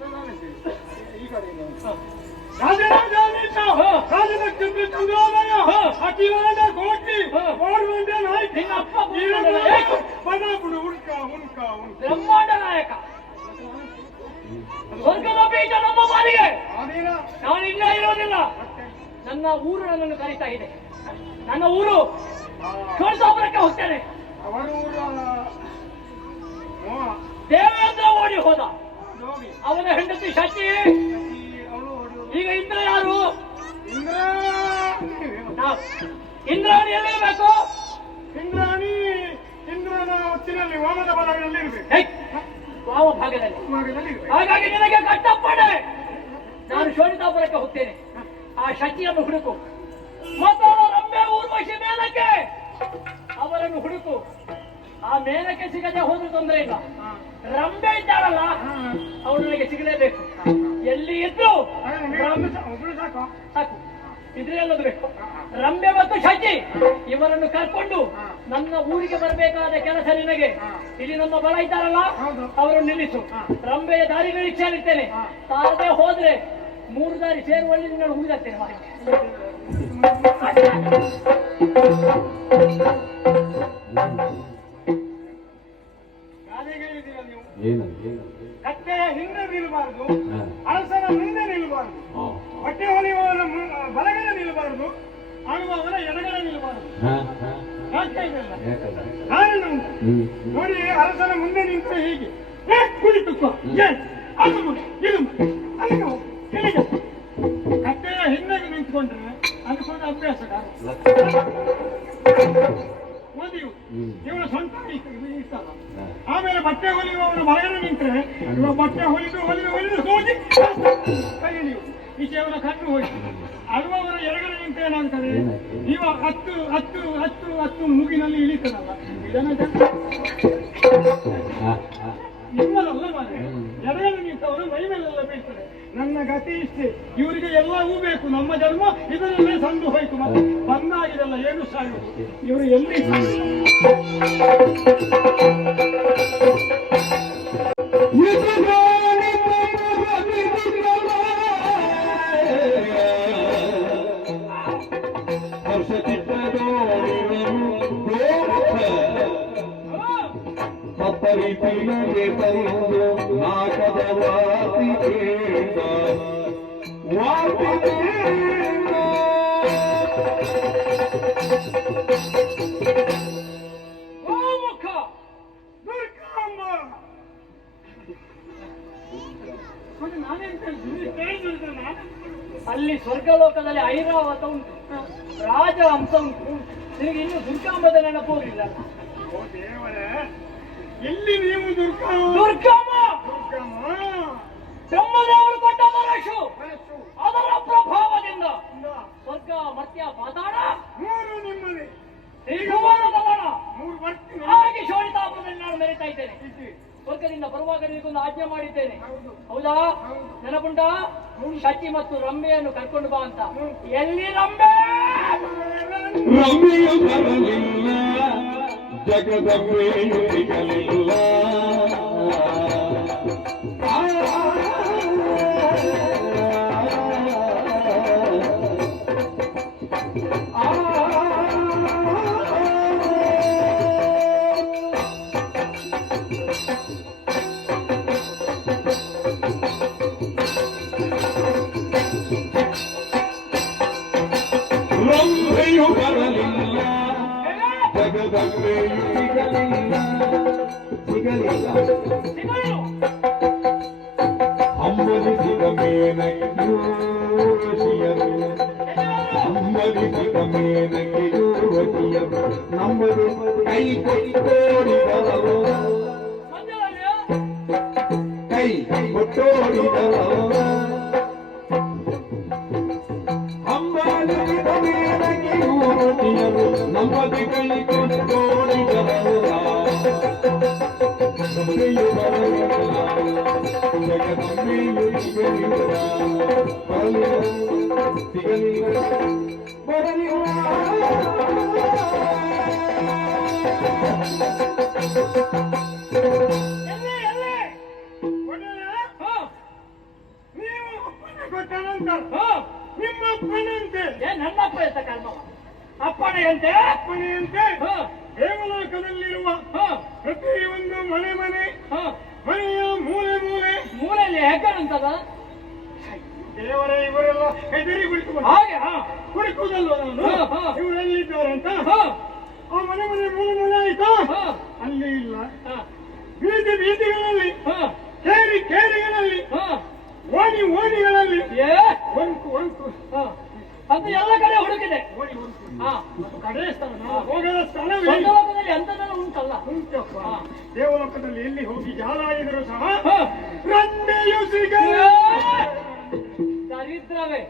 ಈ ಕಡೆ ರಾಜರಾಜಾನೀತ ರಾಜಲಕ್ಷ್ಮಿ ಚಂದ್ರೋದಯ ಅಖಿಲಾಂಡ ಕೋಟಿ ಓಡುವಂತೆ ನಾಯಕ ನಿನ್ನಪ್ಪ ಬಡ ಬಿಡು ಉಣ್ಕ ಉಣ್ಕ ಬ್ರಹ್ಮಾಂಡ ನಾಯಕ ಸ್ವರ್ಗದ ಬೀಜ ನಮ್ಮ ಮಾಲಿಗೆ ನಾನು ಇಲ್ಲೇ ಇರೋದಿಲ್ಲ. ನನ್ನ ಊರು ನನ್ನನ್ನು ಕರೀತಾ ಇದೆ. ನನ್ನ ಊರು ಶೋಣಿಸಾಪುರಕ್ಕೆ ಹೋಗ್ತೇನೆ. ದೇವೇಂದ್ರ ಓಡಿ ಹೋದ. ಅವನ ಹೆಂಡತಿ ಶಚಿ. ಈಗ ಇಂದ್ರ ಯಾರು? ಇಂದ್ರಾಣಿ ಎಲ್ಲಿರ್ಬೇಕು? ಇಂದ್ರಾಣಿ ಇಂದ್ರನ ಹೊತ್ತಿನಲ್ಲಿ ವಾಮದ ಬಲಗಳಲ್ಲಿ ಇರಬೇಕು. ವಾಮ ಭಾಗದಲ್ಲಿ. ಹಾಗಾಗಿ ನಿನಗೆ ಕಟ್ಟಪ್ಪಣೆ. ನಾನು ಶೋಣಿತಾಪುರಕ್ಕೆ ಹೋಗ್ತೇನೆ. ಆ ಶಚಿಯನ್ನು ಹುಡುಕು ಮತ್ತು ರಂಬೆ ಊರ್ವಶಿ ಮೇಲಕ್ಕೆ ಅವರನ್ನು ಹುಡುಕು. ಆ ಮೇಲಕ್ಕೆ ಸಿಗದೆ ಹೋದ್ರೂ ತೊಂದರೆ ಇಲ್ಲ. ರಂಬೆ ಇದ್ದಾಳಲ್ಲ ಅವಳು ನನಗೆ ಸಿಗಲೇಬೇಕು. ಎಲ್ಲಿ ಇದ್ರು ಸಾಕು. ಇದ್ರೆಲ್ಲದು ಬೇಕು. ರಂಬೆ ಮತ್ತು ಶಚಿ ಇವರನ್ನು ಕರ್ಕೊಂಡು ನನ್ನ ಊರಿಗೆ ಬರಬೇಕಾದ ಕೆಲಸ ನಿನಗೆ. ಇಲ್ಲಿ ನಮ್ಮ ಬಲ ಇದ್ದಾರಲ್ಲ ಅವರನ್ನು ನಿಲ್ಲಿಸು. ರಂಬೆಯ ದಾರಿ ನಿರೀಕ್ಷೆಯಲ್ಲಿರ್ತೇನೆ. ತಾರದೆ ಹೋದ್ರೆ 3 ದಾರಿ ಸೇರುವಲ್ಲಿ ನಿನ್ನನ್ನು ಹುಡುಗಾಗ್ತೇನೆ. ಕಟ್ಟೆಯ ಹಿಂದೆ ನಿಲ್ಲಬಾರದು, ಅರಸನ ಮುಂದೆ ನಿಲ್ಲಬಾರದು, ಹೊಟ್ಟೆ ಹೊಲಿಯುವವನ ಬಲಗಡೆ ನಿಲ್ಲಬಾರದು, ಆಳುವವನ ಎಡಗಡೆ ನಿಲ್ಲಬಾರದು. ಕಾರಣ ಉಂಟು ನೋಡಿ. ಅರಸನ ಮುಂದೆ ನಿಂತರೆ ಹೀಗೆ ಕುಳಿತು ಕಟ್ಟೆಯ ಹಿಂದೆ ನಿಂತ್ಕೊಂಡ್ರೆ ಅದಕ್ಕೊಂದು ಅಭ್ಯಾಸ. ಇವಳು ಸ್ವಂತ ಇರ್ತಲ್ಲ. ಆಮೇಲೆ ಬಟ್ಟೆ ಹೊಲಿಯುವವನು ಬಲಗಡೆ ನಿಂತರೆ ಇವ ಬಟ್ಟೆ ಹೊಲಿದು ಹೊಲಿದು ಹೊಲಿದು ಸೋಜಿ ಕೈ ಹಿಡಿಯುವುದು. ಈಚೆಯವನ ಕಣ್ಣು ಹೋಯ್ತು. ಅಳುವವರ ಎಡಗಡೆ ನಿಂತರೆ ಏನಾಗ್ತದೆ? ಇವ ಹತ್ತು ಹತ್ತು ಹತ್ತು ಹತ್ತು ಮೂಗಿನಲ್ಲಿ ಇಳಿತದಲ್ಲ. ಇದನ್ನು ನಿಮ್ಮದಲ್ಲ ಮಾರೆ. ಎಡಗಡೆ ನಿಂತವರು ಮೈ ಮೇಲೆಲ್ಲ ಬೀಳ್ತದೆ. ನನ್ನ ಗತಿ ಇಷ್ಟೇ. ಇವರಿಗೆ ಎಲ್ಲವೂ ಬೇಕು. ನಮ್ಮ ಜನ್ಮ ಇದರಲ್ಲೇ ಸಂದು ಹೋಯ್ತು. ಮತ್ತೆ ಬಂದಾಗಿದೆಲ್ಲ ಏನು ಸಾಯುವುದು. ಇವರು ಎಲ್ಲಿ ಪರಿಪಿನಗೆ ತಂದು ನಾಟಕವಾತಿಕೇಂದ ವಾತಿಕೇಂದ ಗೋಮುಖ ದುರ್ಗಾಂಬ. ಅಲ್ಲಿ ಸ್ವರ್ಗಲೋಕದಲ್ಲಿ ಐರಾವತ ಉಂಟು, ರಾಜ ಹಂಸ ಉಂಟು. ನಿನಗೆ ಇನ್ನು ದುರ್ಗಾಂಬದ ನೆನಪು ಹೋಗಿಲ್ಲ. ದೇವರೇ, ಎಲ್ಲಿ ನೀವು ದುರ್ಗಮ್ಮ? ದುರ್ಗಮ್ಮ ಬ್ರಹ್ಮದೇವರು ಕೊಟ್ಟ ವರಶು. ಅದರ ಪ್ರಭಾವದಿಂದ ಸ್ವರ್ಗ ಮರ್ತ್ಯ ಪಾತಾಳ 3 ನಿಮ್ಮನೆ. ಈಗ 3 ತಗೋಣ. 3 ಬರ್ತೀನಿ. ಹಾಗೆ ಶೋಣಿತಾಪುರದಲ್ಲಿ ನಾನು ಮೆರೀತಾ ಇದ್ದೇನೆ. ಸ್ವರ್ಗದಿಂದ ಬರುವಾಗ ನಿನಗೊಂದು ಆಜ್ಞೆ ಮಾಡಿದ್ದೇನೆ. ಹೌದಾ? ನೆನಪುಂಟಾ? ಶಚಿ ಮತ್ತು ರಂಬೆಯನ್ನು ಕರ್ಕೊಂಡು ಬಾ ಅಂತ. ಎಲ್ಲಿ ರಂಬೆ? ರಂಬೆಯು ಬರಲಿಲ್ಲ, ಜಗದಂಬೆಯು ಸಿಗಲಿಲ್ಲ. ರಂಬೆಯು ಬರಲಿಲ್ಲ, ಜಗದಂಬೆಯು ಸಿಗಲಿಲ್ಲ. ಹಂಬಲಿಸಿದ ಮೇನಕೆಯೋ ರಸಿಯರು, ಹಂಬಲಿಸಿದ ಮೇನಕೆಯೋ ರಸಿಯರು, ನಮ್ಮದು ಕೈ ಕೊಟ್ಟೋಡಿದರಲ್ಲ, ಕೈ ಕೊಟ್ಟೋಡಿದರಲ್ಲ. ಹಂಬಲಿಸಿದ ಮೇನಕೆಯೋ ರಸಿಯರು, ನಮ್ಮದು ಕೈ ಕೊಟ್ಟೋಡಿದರಲ್ಲ. ರಂಬೆಯು ಬರಲಿಲ್ಲ, ಜಗದಂಬೆಯು ಸಿಗಲಿಲ್ಲ. ಬರಲಿಲ್ಲ, ಸಿಗಲಿಲ್ಲ, ಬರಲಿಲ್ಲ. ಅಂತಾರೆ ಹ. ನಿಮ್ಮ ಅಪ್ಪನಂತೆ ಏ ನನ್ನ ಅಪ್ಪ ಎಂತ ಕರ್ಮವ ಅಪ್ಪಣೆ ಅಂತೆ ಅಪ್ಪನೆಯಂತೆ ಹ. ದೇವಲೋಕದಲ್ಲಿರುವ ಹ. ಪ್ರತಿಯೊಂದು ಮನೆ ಹ. ಮನೆಯ ಮೂಲೆ ಮೂಲೆ ಮೂಲೆಯಲ್ಲಿ ಹೆಗ್ಗಣಂತದ ದೇವರೇ ಇವರೆಲ್ಲ ಹೆದರಿ ಕುಳಿತು ಹಾಗೆ ಹ. ಕುಳಿತುವುದಲ್ವ ನಾನು ಹ, ಹ. ಇವರು ಎಲ್ಲಿದ್ದಾರೆ ಅಂತ ಹ. ಆ ಮನೆ ಮೂಲೆ ಮೂಲೆ ಆಯ್ತಾ ಹ. ಅಲ್ಲಿ ಇಲ್ಲ ಹ. ಬೀದಿಗಳಲ್ಲಿ ಹ. ಕೇರಿಗಳಲ್ಲಿ ಹ. ಓಣಿಗಳಲ್ಲಿ ಏ ಒಂಕು ಹ. ಅದು ಎಲ್ಲ ಕಡೆ ಹುಡುಕಿದೆ ಓಣಿ ಒಂಕು ಹ. ಕಡೆ ಸ್ಥಳ ನಾವು ಹೋಗದ ಸ್ಥಳವೇ ಸ್ವರ್ಗಲೋಕದಲ್ಲಿ ಎಂತದೆಲ್ಲ ಉಂಟಲ್ಲ ಉಂಟಪ್ಪ ಹ. ದೇವಲೋಕದಲ್ಲಿ ಎಲ್ಲಿ ಹೋಗಿ ಜಾಲಾಡಿದರೂ ಸಹ ಹ. ರಂಡೆಯು ಸಿಗಲ್ಲ ದರಿದ್ರವೇ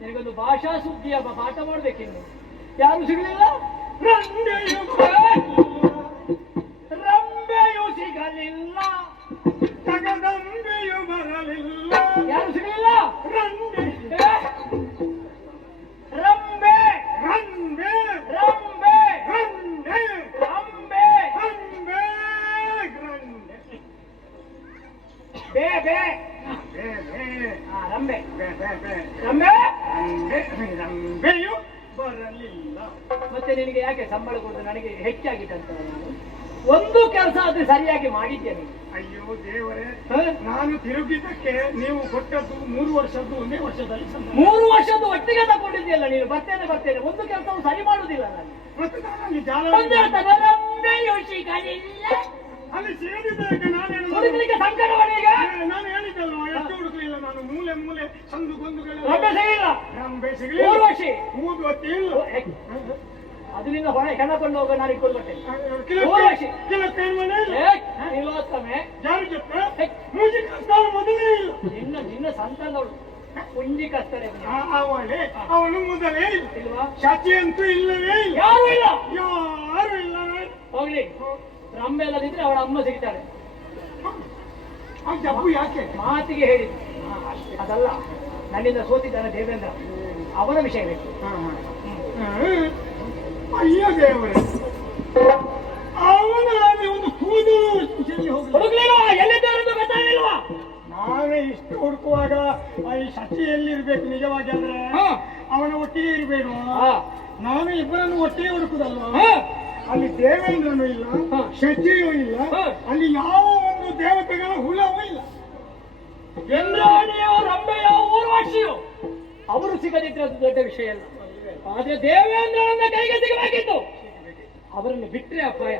ನಿನಗೊಂದು ಭಾಷಾ ಸುದ್ದಿಯ ಪಾಠ ಮಾಡ್ಬೇಕಿನ್ನು ಯಾರು ಸಿಗಲಿಲ್ಲ ರಂಡೆಯು ರಂಬೆಯು ಸಿಗಲಿಲ್ಲ ತಗದಂಬೆಯು ಬರಲಿಲ್ಲ ಯಾರು ಸಿಗಲಿಲ್ಲ ರಂಡೆ ಏ? ರಂಬೆ ರಂಬೆ ರಂಬೆ ರಂಡೆ ರಂಬೆ ರಂಬೆ ರಂಡೆ ಬೇ ಬೇ ಬೇ ಬೇ ರಂಬೆ ಬೇ ಬೇ ಬೇ ರಂಬೆ ರಂಬೆಯು ಬರಲಿಲ್ಲ ಮತ್ತೆ ನಿನಗೆ ಯಾಕೆ ಸಂಬಳ ಕೊಡೋದು ನನಗೆ ಹೆಚ್ಚಾಗಿತ್ತಂತಲ್ಲ ನಾನು ಒಂದು ಕೆಲಸ ಆದ್ರೆ ಸರಿಯಾಗಿ ಮಾಡಿದ್ದೇನೆ ಅಯ್ಯೋ ದೇವರೇ ಹ? ನಾನು ತಿರುಗಿದ್ದಕ್ಕೆ ನೀವು ಕೊಟ್ಟದ್ದು 3 ವರ್ಷದ್ದು ಒಂದೇ ವರ್ಷದಲ್ಲಿ ಸಂಬಳ. 3 ವರ್ಷದ ಒಟ್ಟಿಗೆ ತಗೊಂಡಿದ್ಯಲ್ಲ ನೀನು ಬರ್ತೇನೆ ಒಂದು ಕೆಲಸವು ಸರಿ ಮಾಡುದಿಲ್ಲ ನಾನು ಮತ್ತೆ ನಾನು ಅಲ್ಲಿ ಜಾಲ ಒಂದು ಹೇಳ್ತಾನೆ, ರಂಬೆಯು ಸಿಗಲಿಲ್ಲ ಅಲ್ಲಿ ಸಿಗದಿದ್ದಕ್ಕೆ ಹುಡುಗಲಿಕ್ಕೆ ಸಂಕಟವನಿಗ ನಾನು ಹೇಳಿದ್ದಲ್ವ ಎಷ್ಟು ಹುಡುಕಲಿಲ್ಲ ನಾನು ಮೂಲೆ ಮೂಲೆ ಸಂದು ಗೊಂದುಗಳು ರಂಬೆ ಸಿಗಲಿಲ್ಲ ರಂಬೆ ಸಿಗಲಿಲ್ಲ ಊರ್ವಶಿ ಊದುವತ್ತಿ ಇಲ್ಲ ಅದು ನಿನ್ನ ಹೊಳೆ ಹೆಣಕೊಂಡು ಹೋಗೋ ನಾನು ಇಟ್ಕೊಳ್ಬಟ್ಟೆ ಊರ್ವಶಿ ಕಿಲಕ್ಕೇನ್ಮನೆ ಇಲ್ಲ ನಿಲ್ಲೋತ್ತಮೆ ಯಾರ ಜೊತೆ ಮೂಜಿಕ ಸ್ಥಾನ ಮೊದಲೇ ಇಲ್ಲ ನಿನ್ನ ಸಂತಾನದವಳು ಕುಂಜಿ ಕಸ್ತರೆ ಅವಳೇ ಅವನು ಮೊದಲೇ ಇಲ್ಲ ಇಲ್ವಾ ಶಚಿ ಅಂತೂ ಇಲ್ಲವೇ ಇಲ್ಲ ಯಾರು ಇಲ್ಲ ಯಾರು ಇಲ್ಲ ಹೋಗ್ಲಿ ರಂಬೆ ಅಲ್ಲದಿದ್ರೆ ಅವಳ ಅಮ್ಮ ಸಿಗ್ತಾಳೆ ಆ ಜಬ್ಬು ಯಾಕೆ ಮಾತಿಗೆ ಹೇಳಿದ್ದು ಅದಲ್ಲ ನನ್ನಿಂದ ಸೋತಿದ್ದಾನೆ ದೇವೇಂದ್ರ ಅವನ ವಿಷಯ ಬೇಕು ಅಯ್ಯೋ ದೇವರೇ ಅವನ ಒಂದು ಕೂದಲು ಚೆಲ್ಲಿ ಹೋಗಲಿ ಹುಡುಕ್ಲಿಲ್ವಾ ಎಲ್ಲಿದ್ದಾರೆಂದು ಗೊತ್ತಾಗಲಿಲ್ವಾ ನಾವೇ ಇಷ್ಟು ಹುಡುಕುವಾಗ ಈ ಶಚಿ ಎಲ್ಲಿರ್ಬೇಕು ನಿಜವಾಗಿ ಆದ್ರೆ ಅವನ ಒಟ್ಟಿಗೆ ಇರಬೇಕು ನಾನು ಇಬ್ಬರನ್ನು ಒಟ್ಟಿಗೆ ಹುಡುಕುದಲ್ವಾ ಅಲ್ಲಿ ದೇವೇಂದ್ರನೂ ಇಲ್ಲ ಶಚಿಯೂ ಇಲ್ಲ ಅಲ್ಲಿ ಯಾವ ಒಂದು ದೇವತೆಗಳ ಹುಳವೂ ಇಲ್ಲ ಇಂದ್ರಾಣಿಯೋ ರಂಬೆಯೋ ಊರ್ವಶಿಯೋ ಅವರು ಸಿಗದಿದ್ರೆ ಅದು ದೊಡ್ಡ ವಿಷಯ ಅಲ್ಲ ಆದ್ರೆ ದೇವೇಂದ್ರನನ್ನ ಕೈಗೆ ಸಿಗಬೇಕಿತ್ತು ಅವರನ್ನು ಬಿಟ್ಟರೆ ಅಪಾಯ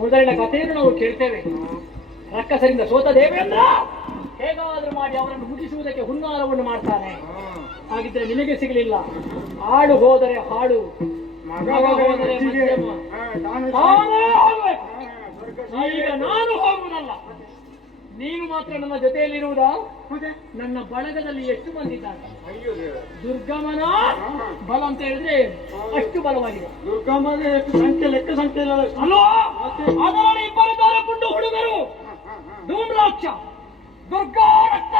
ಮೊದಲಿನ ಕಥೆಯನ್ನು ನಾವು ಕೇಳ್ತೇವೆ ರಕ್ಕಸರಿಂದ ಸೋತ ದೇವೇಂದ್ರ ಹೇಗಾದ್ರೂ ಮಾಡಿ ಅವರನ್ನು ಮುಗಿಸುವುದಕ್ಕೆ ಹುನ್ನಾರವನ್ನು ಮಾಡ್ತಾನೆ ಹಾಗಿದ್ರೆ ನಿನಗೆ ಸಿಗಲಿಲ್ಲ ಹಾಡು ಹೋದರೆ ಹಾಡು ಮಗ ಹೋದರೆ ಮಧ್ಯಮ ನಾನೇ ಹೋಗ್ಬೇಕು ಈಗ ನಾನು ಹೋಗುವುದಲ್ಲ ನೀನು ಮಾತ್ರ ನನ್ನ ಜೊತೆಯಲ್ಲಿರುವುದಾ ನನ್ನ ಬಳಗದಲ್ಲಿ ಎಷ್ಟು ಮಂದಿ ಇದ್ದಾರೆ ದುರ್ಗಮನ ಬಲ ಅಂತ ಹೇಳಿದ್ರೆ ಅಷ್ಟು ಬಲವಾಗಿದೆ ದುರ್ಗಮ್ಮಗೆ ಲೆಕ್ಕ ಸಂಖ್ಯೆ ಇಲ್ಲ ಅಲ್ವಾ ಅದರಲ್ಲಿ ಇಬ್ಬರಿದ್ದಾರೆ ಪುಂಡು ಹುಡುಗರು ಧೂಮ್ರಾಕ್ಷ ದುರ್ಗಾರಕ್ತ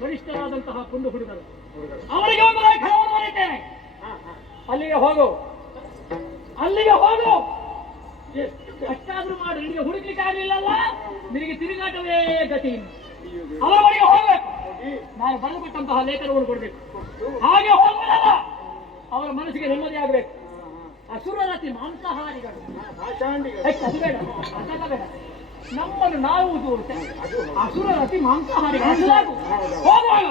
ಬಲಿಷ್ಠರಾದಂತಹ ಪುಂಡು ಹುಡುಗರು ಅವರಿಗೆ ಒಂದು ಲೇಖನವನ್ನು ಬರೀತೇನೆ ಅಲ್ಲಿಗೆ ಹೋಗು ಅಷ್ಟಾದ್ರೂ ಮಾಡು ನಿನಗೆ ಹುಡುಕ್ಲಿಕ್ಕೆ ಆಗಲಿಲ್ಲಲ್ಲ ನಿನಗೆ ತಿರುಗಾಟವೇ ಗತಿ ಅವರ ಬಳಿಗೆ ಹೋಗ್ಬೇಕು ನಾನು ಬರೆದುಕೊಟ್ಟಂತಹ ಲೇಖನವನ್ನು ಕೊಡ್ಬೇಕು ಹಾಗೆ ಹೋಗುವುದಲ್ಲ ಅವರ ಮನಸ್ಸಿಗೆ ನೆಮ್ಮದಿ ಆಗಬೇಕು ಅಸುರರತಿ ಮಾಂಸಾಹಾರಿಗಳು ಅದು ಬೇಡ ಅದೆಲ್ಲ ಬೇಡ ನಮ್ಮನ್ನು ನಾವು ತೋರುತ್ತೇವೆ ಅಸುರರತಿ ಮಾಂಸಾಹಾರಿಗಳು ಹೋಗುವಾಗ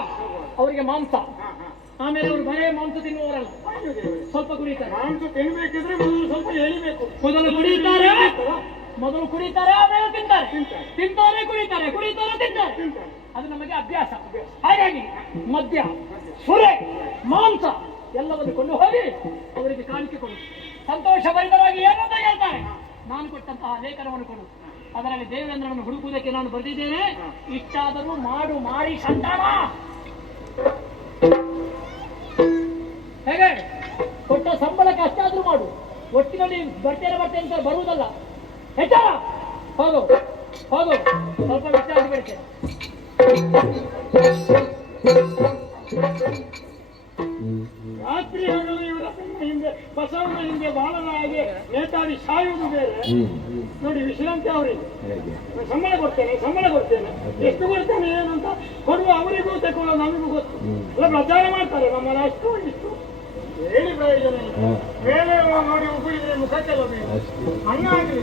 ಅವರಿಗೆ ಮಾಂಸ ಆಮೇಲೆ ಅವರು ಬರೇ ಮಾಂಸ ತಿನ್ನುವವರಲ್ಲ ಸ್ವಲ್ಪ ಕುಡಿತಾರೆ ಮಾಂಸ ತಿನ್ಬೇಕಿದ್ರೆ ಮೊದಲು ಸ್ವಲ್ಪ ಎಳಿಬೇಕು ಮೊದಲು ಕುಡಿತಾರೆ ಆಮೇಲೆ ತಿಂತಾರೆ ಕುಡಿತಾರೆ ತಿಂತಾರೆ ಅದು ನಮಗೆ ಅಭ್ಯಾಸ ಹಾಗಾಗಿ ಮದ್ಯ ಸುರೆ ಮಾಂಸ ಎಲ್ಲವನ್ನು ಕೊಂಡು ಹೋಗಿ ಅವರಿಗೆ ಕಾಣಿಕೆ ಕೊಡು ಸಂತೋಷಭರಿತರಾಗಿ ಏನಂತ ಹೇಳ್ತಾರೆ ನಾನು ಕೊಟ್ಟಂತಹ ಲೇಖನವನ್ನು ಕೊಡು ಅದರಲ್ಲಿ ದೇವೇಂದ್ರನನ್ನು ಹುಡುಕುವುದಕ್ಕೆ ನಾನು ಬರೆದಿದ್ದೇನೆ ಇಷ್ಟಾದರೂ ಮಾಡಿ ಸಂತಾನ ಹೇಗೆ ಕೊಟ್ಟ ಸಂಬಳಕ್ಕೆ ಅಷ್ಟಾದ್ರೂ ಮಾಡು ಒಟ್ಟಿನಲ್ಲಿ ಬರ್ತೇನೆ ಅಂತ ಬರುವುದಲ್ಲ ಹೆಚ್ಚಳ ಹೋಗು ಸ್ವಲ್ಪ ವಿಚಾರ ಬಿಡ್ತೇನೆ ರಾತ್ರಿ ಹಗಲು ಇವರ ಹಿಂದೆ ಬಸವನ ಹಿಂದೆ ಬಾಲನ ಹಾಗೆ ನೇತಾಡಿ ಸಾಯುವುದು ಬೇರೆ. ನೋಡಿ ವಿಶ್ರಾಂತಿ ಅವರಿಗೆ ಸಂಬಳ ಕೊಡ್ತೇನೆ ಎಷ್ಟು ಕೊಡ್ತೇನೆ ಏನು ಅಂತ ಕೊಡುವ ಅವರಿಗೂ ತಗೊಳ್ಳೋ ನಮಗೂ ಗೊತ್ತು. ಎಲ್ಲ ಪ್ರಚಾರ ಮಾಡ್ತಾರೆ ನಮ್ಮಲ್ಲಿ ಅಷ್ಟು ಇಷ್ಟು ಹೇಳಿ ಪ್ರಯೋಜನ ಇಲ್ಲ. ಮೇಲೆ ನೋಡಿ ಉಗುಳಿದ್ರೆ ಮುಖಕ್ಕೆಲ್ಲ ಬೇಕು ಹಂಗಾಗಿ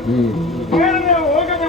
ಮೇಲೆ ಹೋಗದೆ